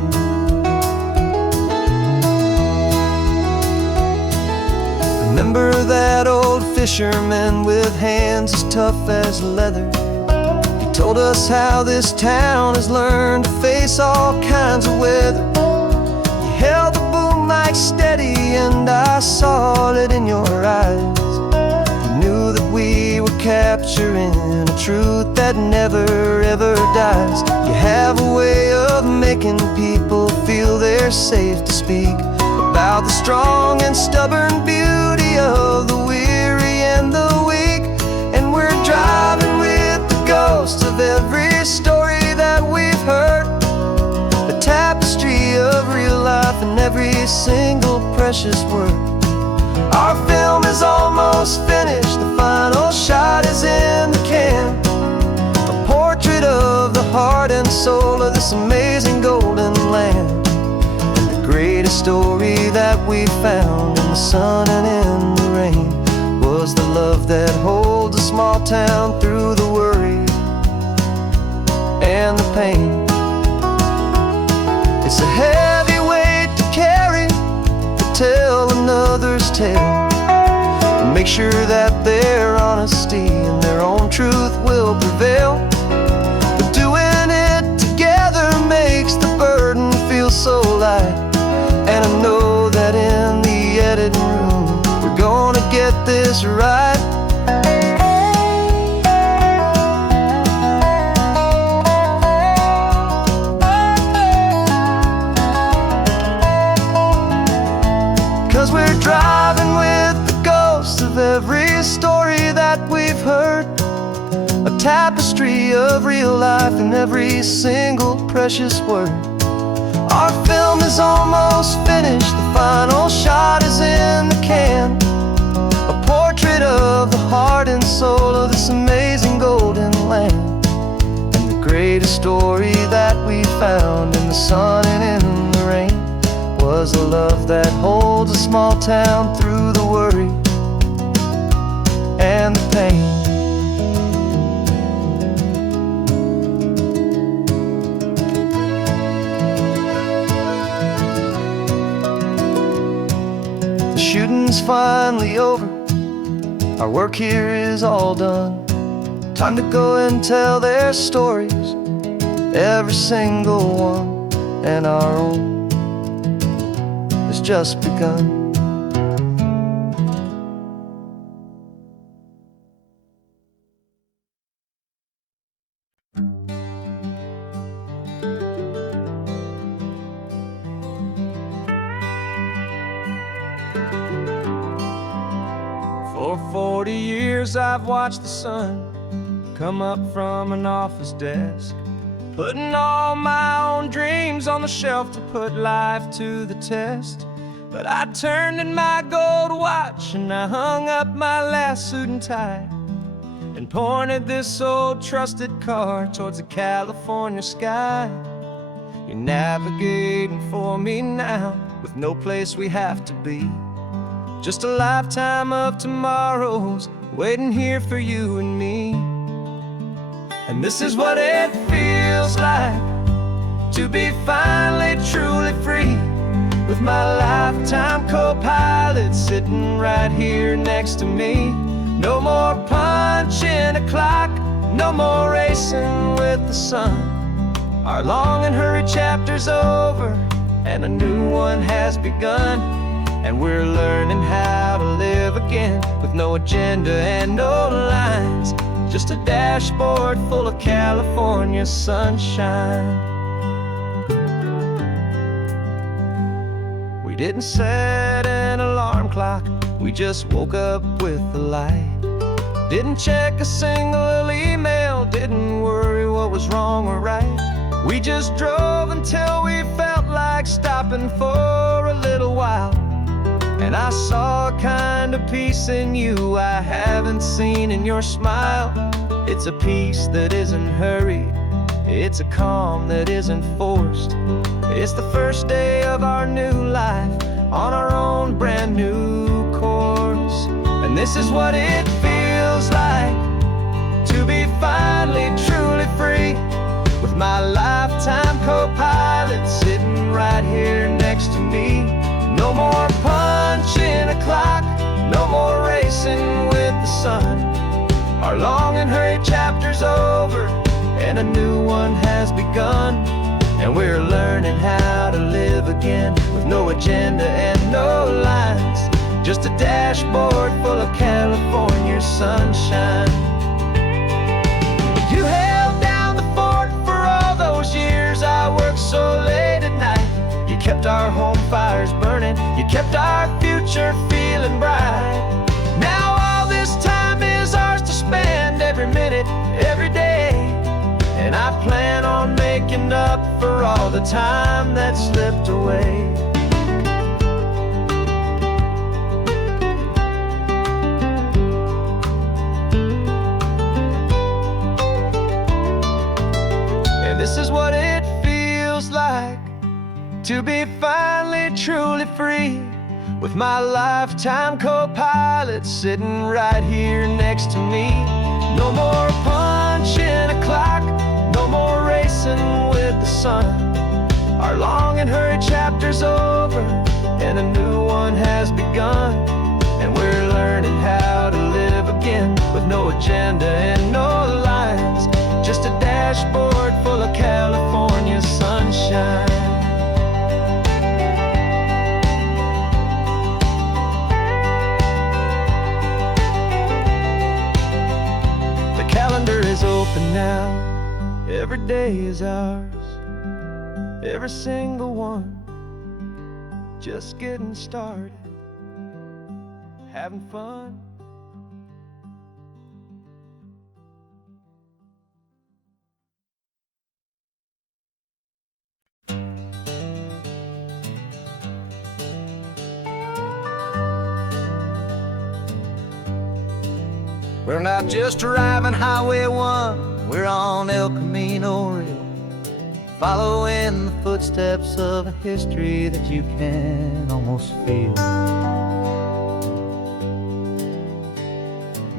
Remember that old fisherman with hands as tough as leather? He told us how this town has learned to face all kinds of weather. You held the boom mic steady and I saw it in your eyes. Knew that we were capturing a truth that never ever dies. You have a way of making people feel they're safe to speak about the strong and stubborn beauty of the weary and the weak. And we're driving with the ghosts of every story that we've heard, the tapestry of real life in every single precious word. Our film is almost finished, the final shot is in the can, a portrait of the heart and soul of this amazing golden land. And the greatest story that we found in the sun and in the rain was the love that holds a small town through the worry and the pain. It's a heavy weight to carry, to tell another's tale, and make sure that their honesty and their own truth will prevail. But doing it together makes the burden feel so light, and I know that in the editing room we're gonna get this right. 'Cause we're driving with the ghosts of every story that we've heard, a tapestry of real life in every single precious word. Our film is almost finished, the final shot is in the can, a portrait of the heart and soul of this amazing golden land. And the greatest story that we found in the sun and in the rain was a love that holds a small town through the worry and the pain. The shooting's finally over, our work here is all done. Time to go and tell their stories, every single one, and our own has just begun. For 40 years I've watched the sun come up from an office desk, putting all my own dreams on the shelf to put life to the test. But I turned in my gold watch and I hung up my last suit and tie, and pointed this old trusted car towards the California sky. You're navigating for me now, with no place we have to be, just a lifetime of tomorrows waiting here for you and me. And this is what it feels like to be finally truly free, with my lifetime co-pilot sitting right here next to me. No more punching a clock, no more racing with the sun. Our long and hurried chapter's over and a new one has begun. And we're learning how to live again, with no agenda and no lines, just a dashboard full of California sunshine. We didn't set an alarm clock, we just woke up with the light. Didn't check a single email, didn't worry what was was wrong or right. We just drove until we felt like stopping for a little while. And I saw a kind of peace in you I haven't seen in your smile. It's a peace that isn't hurried, it's a calm that isn't forced. It's the first day of our new life on our own brand new course. And this is what it feels like to be finally truly free, with my lifetime co-pilot sitting right here next to me. No more punching a clock, no more racing with the sun. Our long and hurried chapter's over, and a new one has begun. And we're learning how to live again, with no agenda and no lines, just a dashboard full of California sunshine. You held down the fort for all those years I worked so late at night. You kept our home fires burning, you kept our future feeling bright. Now all this time is ours to spend, every minute, every day. And I plan on making up for all the time that slipped away. And this is what it feels like to be finally truly free, with my lifetime co-pilot sitting right here next to me. No more punching a clock, no more racing with the sun. Our long and hurried chapter's over, and a new one has begun. And we're learning how to live again, with no agenda and no lines, just a dashboard full of California sunshine. Is open now, every day is ours, every single one, just getting started, having fun. We're not just driving Highway 1, we're on El Camino Real, following the footsteps of a history that you can almost feel.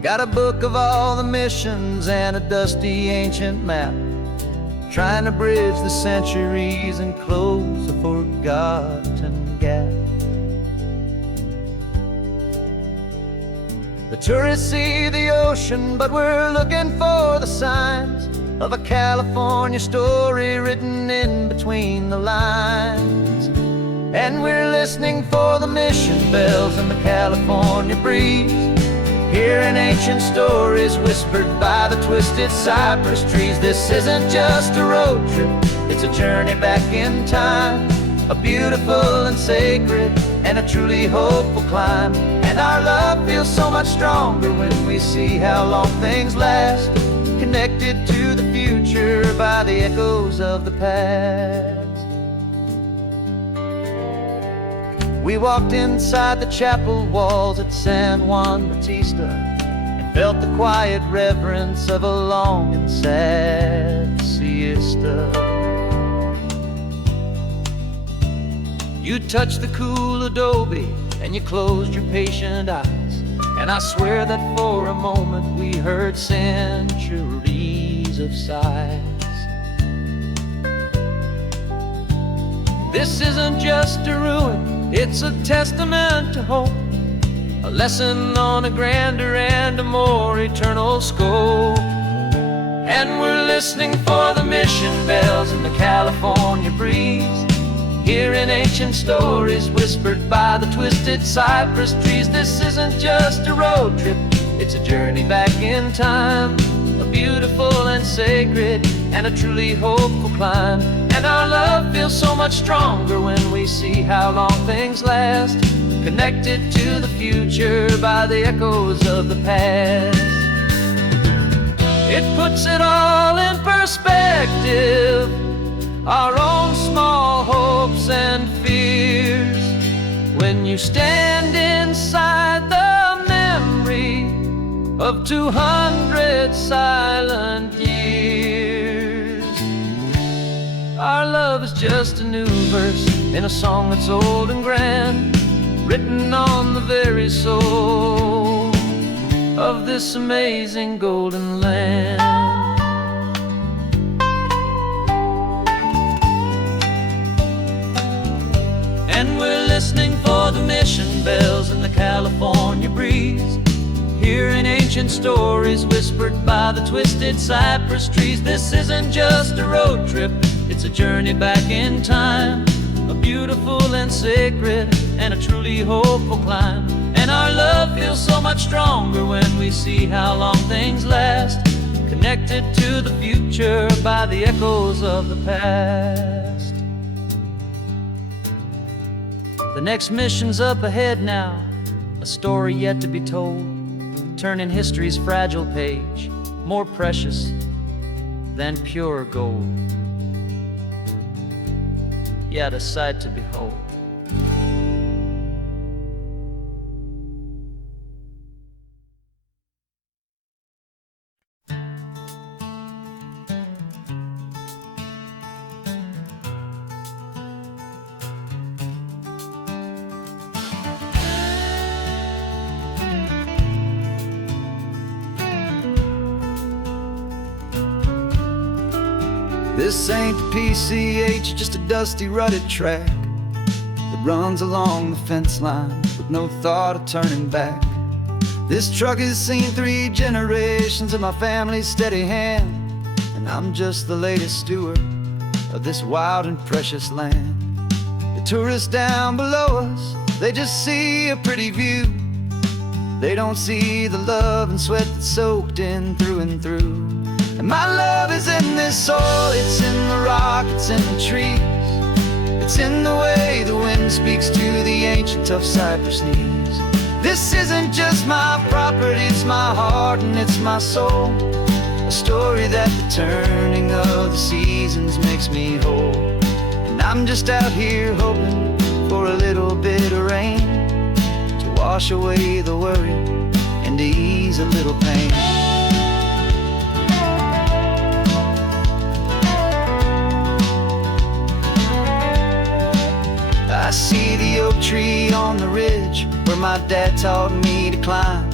Got a book of all the missions and a dusty ancient map, trying to bridge the centuries and close a forgotten gap. The tourists see the ocean, but we're looking for the signs of a California story written in between the lines. And we're listening for the mission bells and the California breeze, hearing ancient stories whispered by the twisted cypress trees. This isn't just a road trip, it's a journey back in time, a beautiful and sacred and a truly hopeful climb. And our love feels so much stronger when we see how long things last, connected to the future by the echoes of the past. We walked inside the chapel walls at San Juan Bautista and felt the quiet reverence of a long and sad siesta. You touched the cool adobe and you closed your patient eyes, and I swear that for a moment we heard centuries of sighs. This isn't just a ruin, it's a testament to hope, a lesson on a grander and a more eternal scope. And we're listening for the mission bells in the California breeze, hearing ancient stories whispered by the twisted cypress trees. This isn't just a road trip, it's a journey back in time, a beautiful and sacred and a truly hopeful climb. And our love feels so much stronger when we see how long things last, connected to the future by the echoes of the past. It puts it all in perspective, our own small hopes and fears. When you stand inside the memory of 200 silent years, our love is just a new verse in a song that's old and grand, written on the very soul of this amazing golden land. And we're listening for the mission bells in the California breeze, hearing ancient stories whispered by the twisted cypress trees. This isn't just a road trip, it's a journey back in time, a beautiful and sacred and a truly hopeful climb. And our love feels so much stronger when we see how long things last, connected to the future by the echoes of the past. The next mission's up ahead now, a story yet to be told, turning history's fragile page more precious than pure gold. Yet a sight to behold. This ain't the PCH, just a dusty, rutted track that runs along the fence line with no thought of turning back. This truck has seen 3 generations of my family's steady hand, and I'm just the latest steward of this wild and precious land. The tourists down below us, they just see a pretty view. They don't see the love and sweat that's soaked in through and through. And my love is in this soil, it's in the rock, it's in the trees. It's in the way the wind speaks to the ancient tough cypress knees. This isn't just my property, it's my heart and it's my soul. A story that the turning of the seasons makes me whole. And I'm just out here hoping for a little bit of rain to wash away the worry and to ease a little pain. I see the oak tree on the ridge where my dad taught me to climb,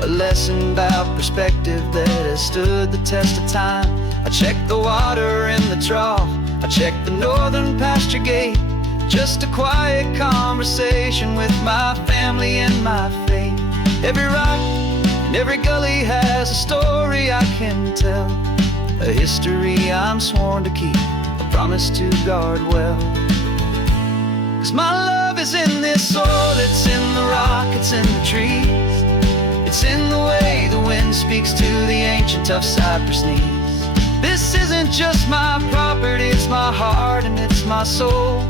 a lesson about perspective that has stood the test of time. I check the water in the trough, I check the northern pasture gate, just a quiet conversation with my family and my faith. Every rock and every gully has a story I can tell, a history I'm sworn to keep, a promise to guard well. 'Cause my love is in this soil, it's in the rock, it's in the trees. It's in the way the wind speaks to the ancient tough cypress knees. This isn't just my property, it's my heart and it's my soul.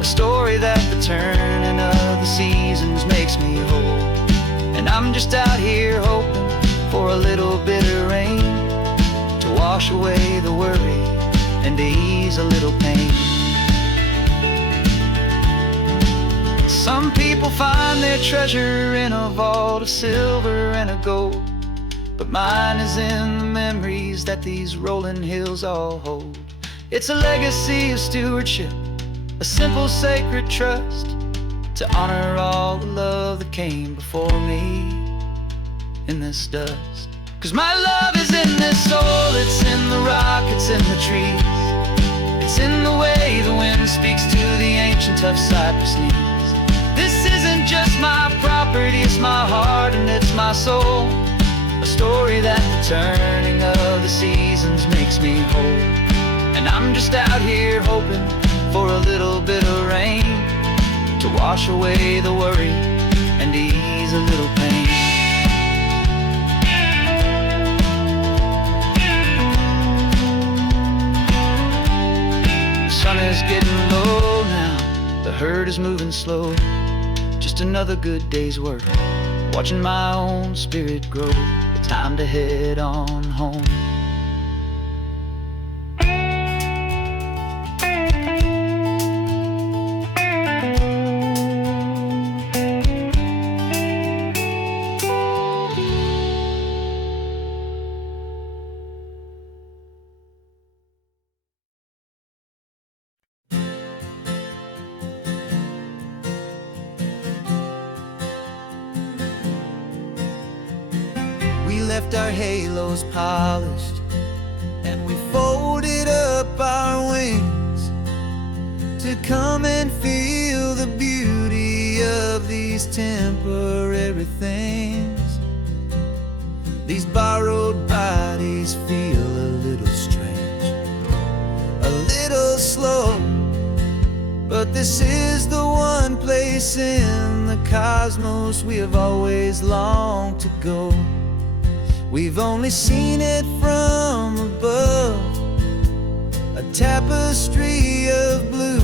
A story that the turning of the seasons makes me whole. And I'm just out here hoping for a little bit of rain to wash away the worry and to ease a little pain. Some people find their treasure in a vault of silver and of gold, but mine is in the memories that these rolling hills all hold. It's a legacy of stewardship, a simple sacred trust, to honor all the love that came before me in this dust. 'Cause my love is in this soil, it's in the rock, it's in the trees. It's in the way the wind speaks to the ancient tough cypress knees. This isn't just my property, it's my heart and it's my soul. A story that the turning of the seasons makes me whole. And I'm just out here hoping for a little bit of rain to wash away the worry and ease a little pain. The sun is getting low now, the herd is moving slow. Just another good day's work, watching my own spirit grow. Time to head on home. left our halos polished, and we folded up our wings to come and feel the beauty of these temporary things. These borrowed bodies feel a little strange, a little slow, but this is the one place in the cosmos we have always longed to go. We've only seen it from above, a tapestry of blue,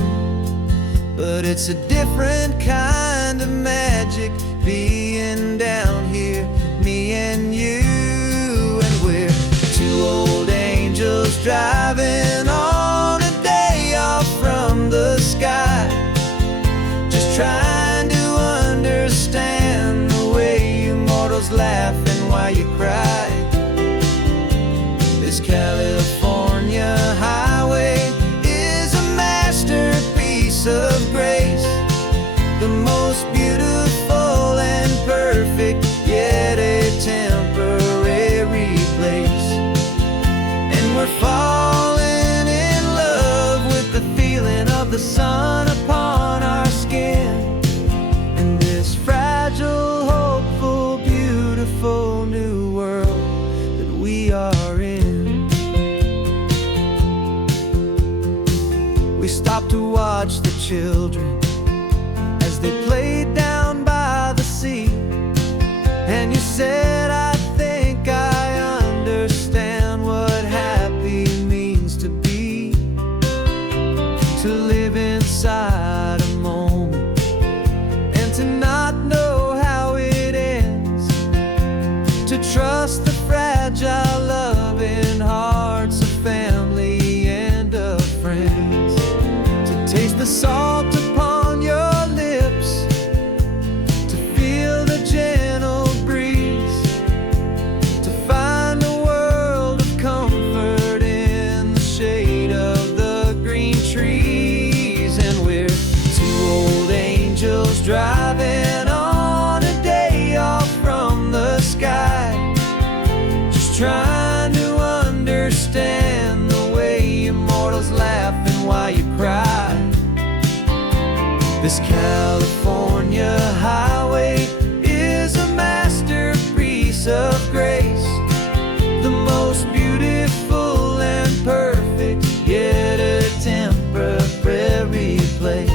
but it's a different kind of magic being down here, me and you. And we're two old angels driving on a day off from the sky, just trying to understand the way you mortals laugh and why you cry. This California highway is a masterpiece of grace, the most beautiful and perfect, yet a temporary place. And we're falling in love with the feeling of the sun upon our skin, in this fragile, hopeful, beautiful new world that we are in. We stopped to watch the children as they played down by the sea, and you said, I think I understand what happy means to be, to live inside a moment and to not know how it ends, to trust the fragile loving hearts of family and of friends, to taste the salt upon your lips, to feel the gentle breeze, to find a world of comfort in the shade of the green trees. And we're two old angels driving on a day off from the sky, just trying to understand the way immortals laugh and why you cry. This California highway is a masterpiece of grace, the most beautiful and perfect, yet a temporary place.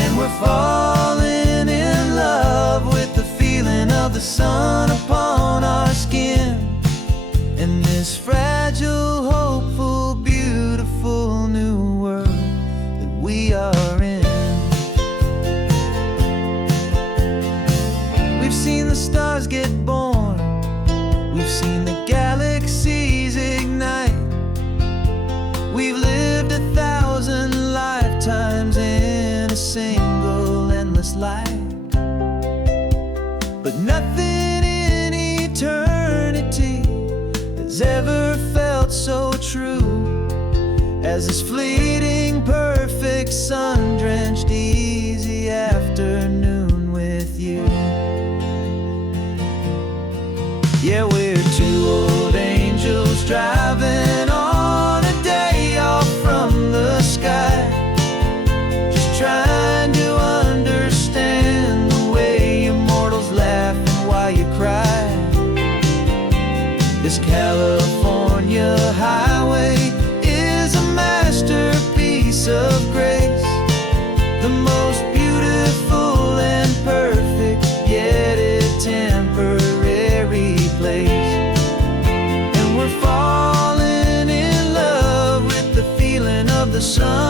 And we're falling in love with the feeling of the sun upon our skin, in this fragile, hopeful, beautiful new world that we are in. We've seen the stars get born, we've seen the galaxies ignite, we've lived 1,000 lifetimes in a single endless life. But nothing in eternity has ever felt so true as this fleeting, perfect, sun-drenched, easy afternoon with you. Yeah, we're two old angels driving on a day off from the sky, just trying to understand the way immortals laugh and why you cry. This California highway is a masterpiece of grace, the most beautiful and perfect, yet a temporary place. And we're falling in love with the feeling of the sun